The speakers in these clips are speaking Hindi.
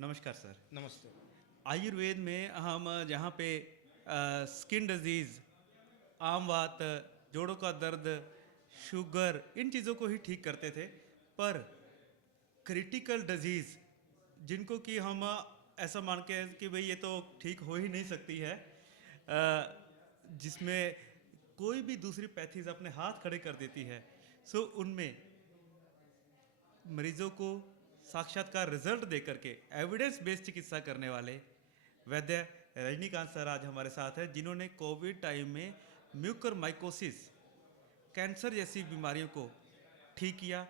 नमस्कार सर। नमस्ते। आयुर्वेद में हम जहाँ पे स्किन डिजीज़, आम वात, जोड़ों का दर्द, शुगर इन चीज़ों को ही ठीक करते थे। पर क्रिटिकल डिजीज़ जिनको कि हम ऐसा मान के कि भाई ये तो ठीक हो ही नहीं सकती है, जिसमें कोई भी दूसरी पैथीज अपने हाथ खड़े कर देती है, सो उनमें मरीजों को साक्षात्कार रिजल्ट दे करके एविडेंस बेस्ड चिकित्सा करने वाले वैद्य रजनीकांत सर आज हमारे साथ हैं, जिन्होंने कोविड टाइम में म्यूकरमाइकोसिस, कैंसर जैसी बीमारियों को ठीक किया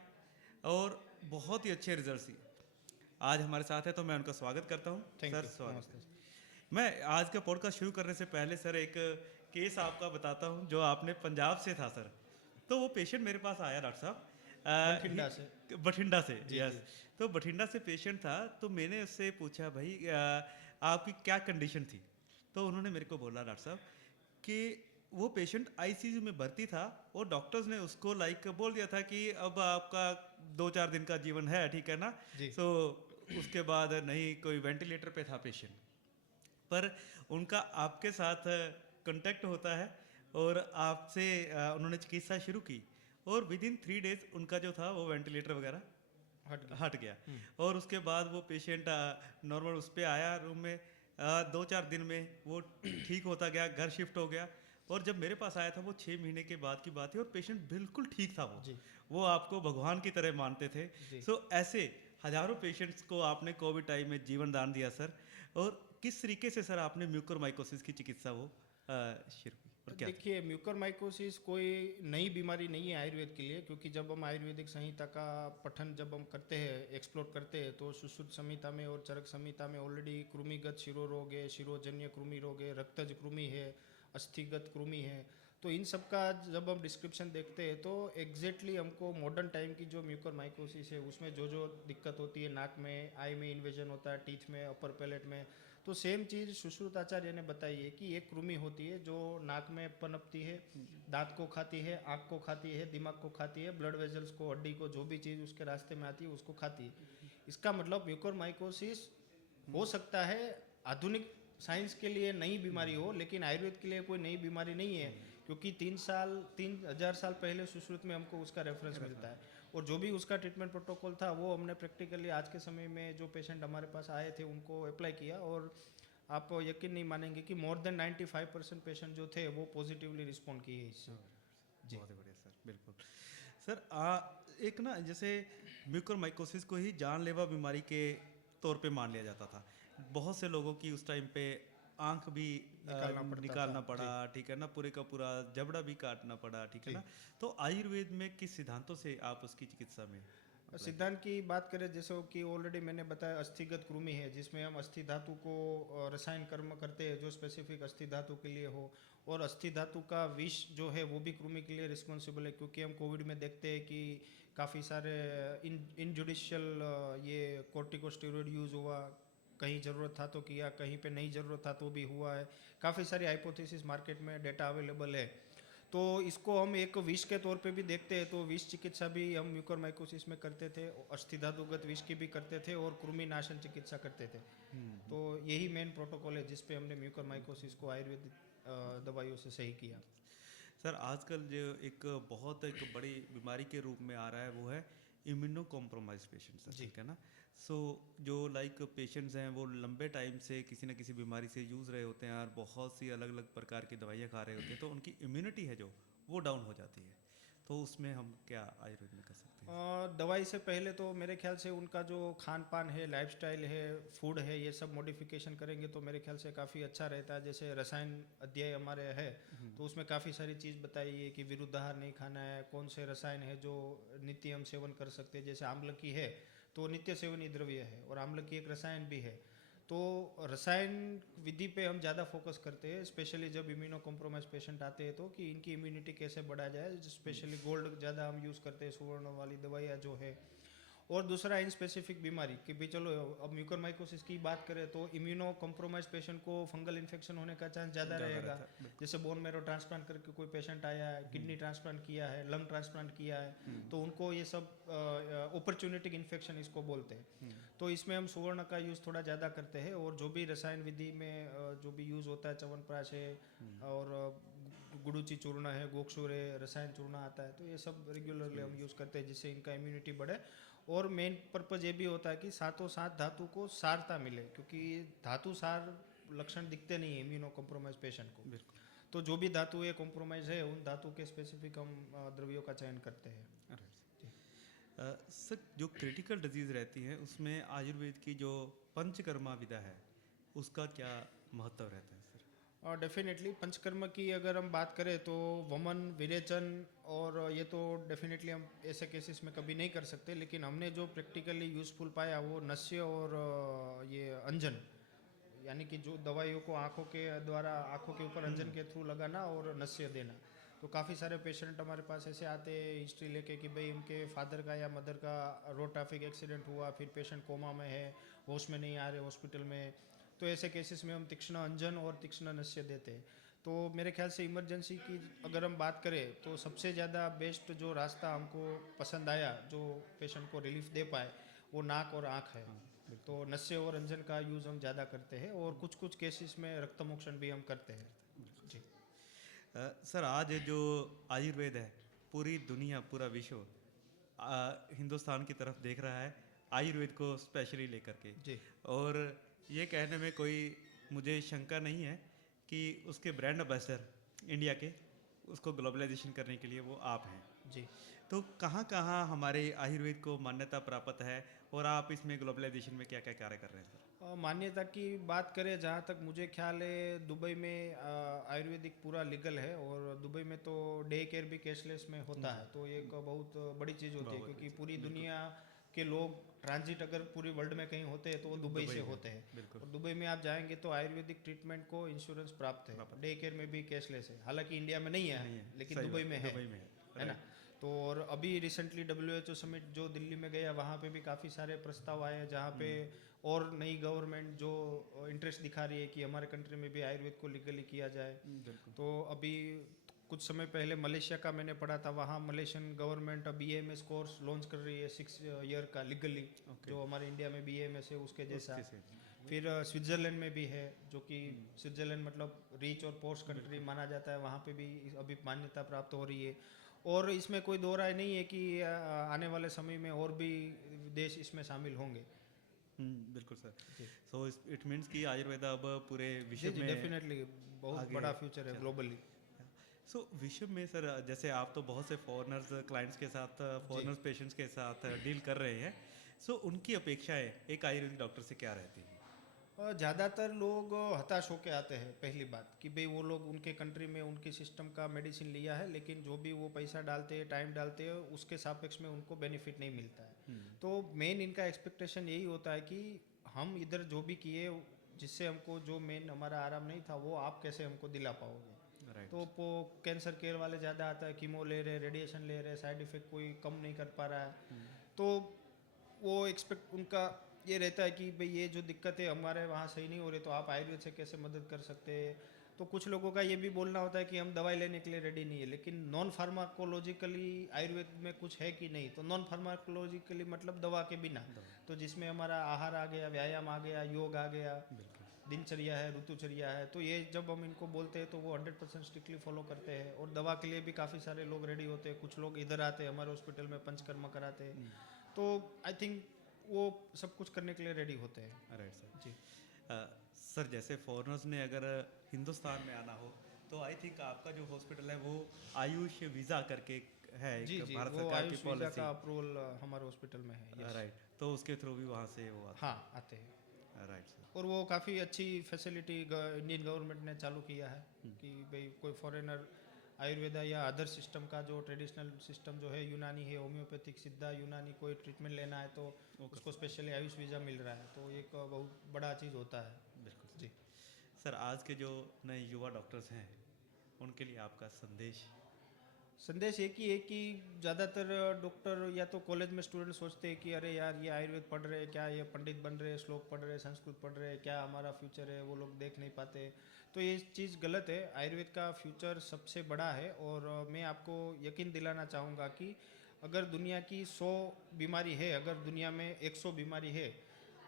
और बहुत ही अच्छे रिजल्ट दिए। आज हमारे साथ है तो मैं उनका स्वागत करता हूं। Thank sir you. स्वागत नमस्ते सर। है। मैं आज का पॉडकास्ट शुरू करने से पहले सर एक केस आपका बताता हूं जो आपने पंजाब से था सर। तो वो पेशेंट मेरे पास आया डॉक्टर साहब, बठिंडा से। बठिंडा से, जी, यस। जी। तो बठिंडा से पेशेंट था, तो मैंने उससे पूछा भाई आपकी क्या कंडीशन थी। तो उन्होंने मेरे को बोला डॉक्टर साहब कि वो पेशेंट आईसीयू में भर्ती था और डॉक्टर्स ने उसको लाइक बोल दिया था कि अब आपका 2-4 दिन का जीवन है, ठीक है ना। जी। सो उसके बाद नहीं, कोई वेंटिलेटर पे था पेशेंट, पर उनका आपके साथ कांटेक्ट होता है और आपसे उन्होंने चिकित्सा शुरू की और विद इन 3 डेज उनका जो था वो वेंटिलेटर वगैरह हट गया। हट गया। और उसके बाद वो पेशेंट नॉर्मल उस पे आया रूम में, 2-4 दिन में वो ठीक होता गया, घर शिफ्ट हो गया। और जब मेरे पास आया था वो 6 महीने के बाद की बात है और पेशेंट बिल्कुल ठीक था। वो जी, वो आपको भगवान की तरह मानते थे। जी। सो ऐसे हजारों पेशेंट्स को आपने कोविड टाइम में जीवन दान दिया सर। और किस तरीके से सर आपने म्यूकोरमाइकोसिस की चिकित्सा वो शुरू की और क्या था? देखिए, म्यूकरमाइकोसिस कोई नई बीमारी नहीं है आयुर्वेद के लिए, क्योंकि जब हम आयुर्वेदिक संहिता का पठन जब हम करते हैं, एक्सप्लोर करते हैं, तो सुश्रुत संहिता में और चरक संहिता में ऑलरेडी कृमिगत शिरो रोग है, शिरोजन्य कृमि रोग है, रक्तज कृमि है, अस्थिगत कृमि है। तो इन सब का जब हम डिस्क्रिप्शन देखते हैं तो एग्जैक्टली हमको मॉडर्न टाइम की जो म्यूकरमाइकोसिस है उसमें जो जो दिक्कत होती है, नाक में, आई में इन्वेजन होता है, टीथ में, अपर पैलेट में, तो सेम चीज़ सुश्रुताचार्य ने बताई है कि एक कृमि होती है जो नाक में पनपती है, दांत को खाती है, आँख को खाती है, दिमाग को खाती है, ब्लड वेजल्स को, हड्डी को, जो भी चीज़ उसके रास्ते में आती है उसको खाती है। इसका मतलब म्यूकरमाइकोसिस हो सकता है आधुनिक साइंस के लिए नई बीमारी हो, लेकिन आयुर्वेद के लिए कोई नई बीमारी नहीं है, क्योंकि 3,000 साल पहले सुश्रुत में हमको उसका रेफरेंस मिलता है। और जो भी उसका ट्रीटमेंट प्रोटोकॉल था वो हमने प्रैक्टिकली आज के समय में जो पेशेंट हमारे पास आए थे उनको अप्लाई किया, और आप यकीन नहीं मानेंगे कि मोर देन 95% पेशेंट जो थे वो पॉजिटिवली रिस्पॉन्ड किए इससे। जी। बहुत ही बढ़िया सर, बिल्कुल। सर एक ना जैसे म्यूकोरमाइकोसिस को ही जानलेवा बीमारी के तौर पे मान लिया जाता था। बहुत से लोगों की उस टाइम पे आंख भी निकालना पड़ता था। निकालना पड़ा, जी, ठीक है ना, पूरे का पूरा जबड़ा भी काटना पड़ा, ठीक है जी। ना। तो आयुर्वेद में किस सिद्धांतों से आप उसकी चिकित्सा में अप्लाई सिद्धांत की बात करें, जैसे कि ऑलरेडी मैंने बताया अस्थिगत कृमि है, जिसमें हम अस्थि धातु को रसायन कर्म करते हैं जो स्पेसिफिक अस्थि धातु के लिए हो, और अस्थि धातु का विष जो है वो भी कृमि के लिए रिस्पॉन्सिबल है, क्योंकि हम कोविड में देखते हैं कि काफ़ी सारे इनजुडिशियल ये कॉर्टिकोस्टेरॉइड यूज़ हुआ, कहीं ज़रूरत था तो किया, कहीं पे नहीं ज़रूरत था तो भी हुआ है। काफ़ी सारी हाइपोथेसिस मार्केट में डेटा अवेलेबल है। तो इसको हम एक विष के तौर पे भी देखते हैं, तो विष चिकित्सा भी हम म्यूकरमाइकोसिस में करते थे, अस्थि धातुगत विष की भी करते थे और कृमि नाशन चिकित्सा करते थे। तो यही मेन प्रोटोकॉल है जिस पे हमने म्यूकरमाइकोसिस को आयुर्वेदिक दवाइयों से सही किया। सर आजकल जो एक बड़ी बीमारी के रूप में आ रहा है वो है इम्यूनो कॉम्प्रोमाइज पेशेंट्स, जी। ठीक है ना। सो जो लाइक पेशेंट्स हैं वो लंबे टाइम से किसी न किसी बीमारी से जूझ रहे होते हैं और बहुत सी अलग अलग प्रकार की दवाइयाँ खा रहे होते हैं, तो उनकी इम्यूनिटी है जो वो डाउन हो जाती है। तो उसमें हम क्या आयुर्वेद में कर सकते हैं? दवाई से पहले तो मेरे ख्याल से उनका जो खान पान है, लाइफस्टाइल है, फूड है, ये सब मॉडिफिकेशन करेंगे तो मेरे ख्याल से काफ़ी अच्छा रहता है। जैसे रसायन अध्याय हमारे है तो उसमें काफ़ी सारी चीज़ बताई है कि विरुद्ध आहार नहीं खाना है, कौन से रसायन है जो नित्य हम सेवन कर सकते हैं। जैसे आम्लकी है तो नित्य सेवनीय द्रव्य है, और आम्लकी एक रसायन भी है। तो रसायन विधि पे हम ज़्यादा फोकस करते हैं, स्पेशली जब इम्यूनो कॉम्प्रोमाइज पेशेंट आते हैं तो, कि इनकी इम्यूनिटी कैसे बढ़ाया जाए। स्पेशली गोल्ड ज़्यादा हम यूज़ करते हैं, सुवर्ण वाली दवाइयाँ जो है। और दूसरा इन स्पेसिफिक बीमारी कि भाई चलो अब म्यूकरमाइकोसिस की बात करें तो इम्यूनो कॉम्प्रोमाइज पेशेंट को फंगल इन्फेक्शन होने का चांस ज़्यादा रहेगा। रहता है, जैसे बोन मैरो ट्रांसप्लांट करके कोई पेशेंट आया है, किडनी ट्रांसप्लांट किया है, लंग ट्रांसप्लांट किया है, तो उनको ये सब अपॉर्चुनिटिक इन्फेक्शन इसको बोलते हैं। तो इसमें हम सुवर्ण का यूज़ थोड़ा ज़्यादा करते हैं और जो भी रसायन विधि में जो भी यूज़ होता है, च्यवनप्राश है और गुड़ूची चूर्ण है, गोक्षुर है, रसायन चूर्ण आता है, तो ये सब रेगुलरली हम यूज़ करते हैं जिससे इनका इम्यूनिटी बढ़े। और मेन पर्पज़ ये भी होता है कि साथों साथ धातु को सारता मिले, क्योंकि धातु सार लक्षण दिखते नहीं है इम्यूनो कॉम्प्रोमाइज पेशेंट को। बिल्कुल। तो जो भी धातु ये कॉम्प्रोमाइज है उन धातु के स्पेसिफिक हम द्रव्यों का चयन करते हैं। सर, जो क्रिटिकल डिजीज रहती है उसमें आयुर्वेद की जो पंचकर्मा विधा है उसका क्या महत्व रहता है सर? और डेफिनेटली पंचकर्म की अगर हम बात करें तो वमन, विरेचन, और ये तो डेफिनेटली हम ऐसे केसेस में कभी नहीं कर सकते, लेकिन हमने जो प्रैक्टिकली यूज़फुल पाया वो नस्य और ये अंजन, यानी कि जो दवाइयों को आँखों के द्वारा आँखों के ऊपर अंजन के थ्रू लगाना और नस्य देना। तो काफ़ी सारे पेशेंट हमारे पास ऐसे आते हैं हिस्ट्री लेके कि भाई उनके फादर का या मदर का रोड ट्रैफिक एक्सीडेंट हुआ, फिर पेशेंट कोमा में है, होश में नहीं आ रहे हॉस्पिटल में, तो ऐसे केसेस में हम तीक्ष्ण अंजन और तीक्ष्ण नस्य देते हैं। तो मेरे ख्याल से इमरजेंसी की अगर हम बात करें तो सबसे ज़्यादा बेस्ट जो रास्ता हमको पसंद आया जो पेशेंट को रिलीफ दे पाए वो नाक और आँख है। तो नस्य और अंजन का यूज़ हम ज़्यादा करते हैं और कुछ कुछ केसेस में रक्तमोक्षण भी हम करते हैं। जी। सर, आज जो आयुर्वेद है पूरी दुनिया, पूरा विश्व हिंदुस्तान की तरफ देख रहा है आयुर्वेद को स्पेशली लेकर के। जी। और ये कहने में कोई मुझे शंका नहीं है कि उसके ब्रांड एम्बेसडर इंडिया के उसको ग्लोबलाइजेशन करने के लिए वो आप हैं। जी। तो कहाँ कहाँ हमारे आयुर्वेद को मान्यता प्राप्त है और आप इसमें ग्लोबलाइजेशन में क्या क्या कार्य कर रहे हैं सर? मान्यता की बात करें, जहाँ तक मुझे ख्याल है दुबई में आयुर्वेदिक पूरा लीगल है और दुबई में तो डे केयर भी कैशलेस में होता है, तो ये एक बहुत बड़ी चीज़ होती है, क्योंकि पूरी दुनिया के लोग ट्रांजिट अगर पूरी वर्ल्ड में कहीं होते हैं तो वो दुबई से होते हैं। बिल्कुल। और दुबई में आप जाएंगे तो आयुर्वेदिक ट्रीटमेंट को इंश्योरेंस प्राप्त है, डे केयर में भी कैशलेस है, हालांकि इंडिया में नहीं है, लेकिन सही दुबई बात, में है, दुबई में है ना। तो और अभी रिसेंटली WHO समिट जो दिल्ली में गया वहाँ पे भी काफ़ी सारे प्रस्ताव आए हैं जहाँ पे और नई गवर्नमेंट जो इंटरेस्ट दिखा रही है कि हमारे कंट्री में भी आयुर्वेद को लीगली किया जाए। बिल्कुल। तो अभी कुछ समय पहले मलेशिया का मैंने पढ़ा था, वहाँ Malaysian government BAMS course launch कर रही है 6 ईयर का लीगली, जो हमारे इंडिया में BAMS है उसके जैसा। फिर स्विट्ज़रलैंड में भी है, जो कि स्विट्ज़रलैंड मतलब रिच और पोस्ट कंट्री माना जाता है, वहाँ पे भी अभी मान्यता प्राप्त हो रही है। और इसमें कोई दो राय नहीं है कि आने वाले समय में और भी देश इसमें शामिल होंगे। बिल्कुल सर। सो इट मीन्स कि आयुर्वेद अब पूरे विश्व में डेफिनेटली बहुत बड़ा फ्यूचर है ग्लोबली। सो विश्व में सर, जैसे आप तो बहुत से फॉरेनर्स क्लाइंट्स के साथ, फॉरेनर्स पेशेंट्स के साथ डील कर रहे हैं, सो उनकी अपेक्षाएं एक आयुर्वेदिक डॉक्टर से क्या रहती हैं? ज़्यादातर लोग हताश होकर आते हैं, पहली बात कि भाई वो लोग उनके कंट्री में उनके सिस्टम का मेडिसिन लिया है, लेकिन जो भी वो पैसा डालते हैं, टाइम डालते हैं, उसके सापेक्ष में उनको बेनिफिट नहीं मिलता है। तो मेन इनका एक्सपेक्टेशन यही होता है कि हम इधर जो भी किए जिससे हमको जो मेन हमारा आराम नहीं था वो आप कैसे हमको दिला पाओगे। तो वो कैंसर केयर वाले ज़्यादा आता है, कीमो ले रहे, रेडिएशन ले रहे, साइड इफ़ेक्ट कोई कम नहीं कर पा रहा है, तो वो एक्सपेक्ट उनका ये रहता है कि भाई ये जो दिक्कत है हमारे वहाँ सही नहीं हो रही, तो आप आयुर्वेद से कैसे मदद कर सकते हैं। तो कुछ लोगों का ये भी बोलना होता है कि हम दवाई लेने के लिए रेडी नहीं है, लेकिन नॉन फार्माकोलॉजिकली आयुर्वेद में कुछ है कि नहीं, तो नॉन फार्माकोलॉजिकली मतलब दवा के बिना, तो जिसमें हमारा आहार आ गया, व्यायाम आ गया, योग आ गया, दिनचर्या है, ऋतुचर्या है, तो ये जब हम इनको बोलते हैं तो वो 100% स्ट्रिक्टली फॉलो करते हैं। और दवा के लिए भी काफ़ी सारे लोग रेडी होते हैं, कुछ लोग इधर आते हैं हमारे हॉस्पिटल में पंचकर्मा कराते हैं, तो आई थिंक वो सब कुछ करने के लिए रेडी होते हैं। Right sir. जी। सर, जैसे फॉरेनर्स ने अगर हिंदुस्तान में आना हो तो आई थिंक आपका जो हॉस्पिटल है वो आयुष वीज़ा करके है, जी एक जी, भारत वो सरकार की आयुष वीज़ा पॉलिसी। का अप्रूवल हमारे हॉस्पिटल में है। yes। राइट, तो उसके थ्रू भी वहाँ से वो आता हाँ, आते हैं। है। Right sir. और वो काफ़ी अच्छी फैसिलिटी इंडियन गवर्नमेंट ने चालू किया है कि भाई कोई फॉरेनर आयुर्वेदा या अदर सिस्टम का जो ट्रेडिशनल सिस्टम जो है, यूनानी है, होम्योपैथिक, सिद्धा यूनानी, कोई ट्रीटमेंट लेना है तो उसको स्पेशली आयुष वीज़ा मिल रहा है, तो एक बहुत बड़ा चीज़ होता है। बिल्कुल जी। सर, आज के जो नए युवा डॉक्टर्स हैं उनके लिए आपका संदेश? संदेश एक ही है कि ज़्यादातर डॉक्टर या तो कॉलेज में स्टूडेंट सोचते हैं कि अरे यार ये आयुर्वेद पढ़ रहे हैं, क्या ये पंडित बन रहे हैं, श्लोक पढ़ रहे हैं, संस्कृत पढ़ रहे हैं, क्या हमारा फ्यूचर है, वो लोग देख नहीं पाते। तो ये चीज़ गलत है। आयुर्वेद का फ्यूचर सबसे बड़ा है। और मैं आपको यकीन दिलाना चाहूँगा कि अगर दुनिया की 100 बीमारी है, अगर दुनिया में 100 बीमारी है,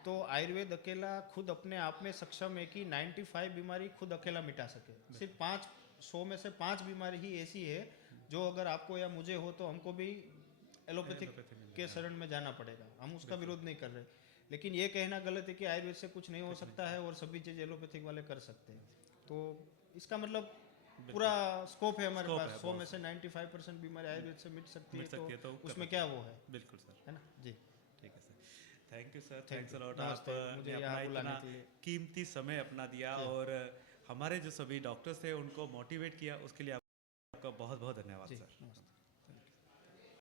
तो आयुर्वेद अकेला खुद अपने आप में सक्षम है कि 95 बीमारी खुद अकेला मिटा सके। सिर्फ 100 में से 5 बीमारी ही ऐसी है जो अगर आपको या मुझे हो तो हमको भी एलोपैथिक एलोपैथी में के जाना। शरण में जाना पड़ेगा। हम उसका विरोध नहीं कर रहे, लेकिन ये कहना गलत है कि आयुर्वेद से कुछ नहीं हो सकता है और सभी चीज़ एलोपैथिक वाले कर सकते हैं। तो इसका मतलब पूरा स्कोप है हमारे Scope पास। है 100 में बहुत से 95% बीमारी आयुर्वेद से मिट सकती मिट सकती है, तो तो उसमें कर क्या वो है बिल्कुल सर, है ना जी। ठीक है sir. Thank you sir, Thank thanks you. A lot. नमस्ते, मुझे आपने यहाँ अपना बुलाने इतना के लिए। कीमती समय अपना दिया जी। और हमारे जो सभी डॉक्टर्स थे उनको मोटिवेट किया, उसके लिए आपका बहुत बहुत धन्यवाद जी सर। नमस्ते।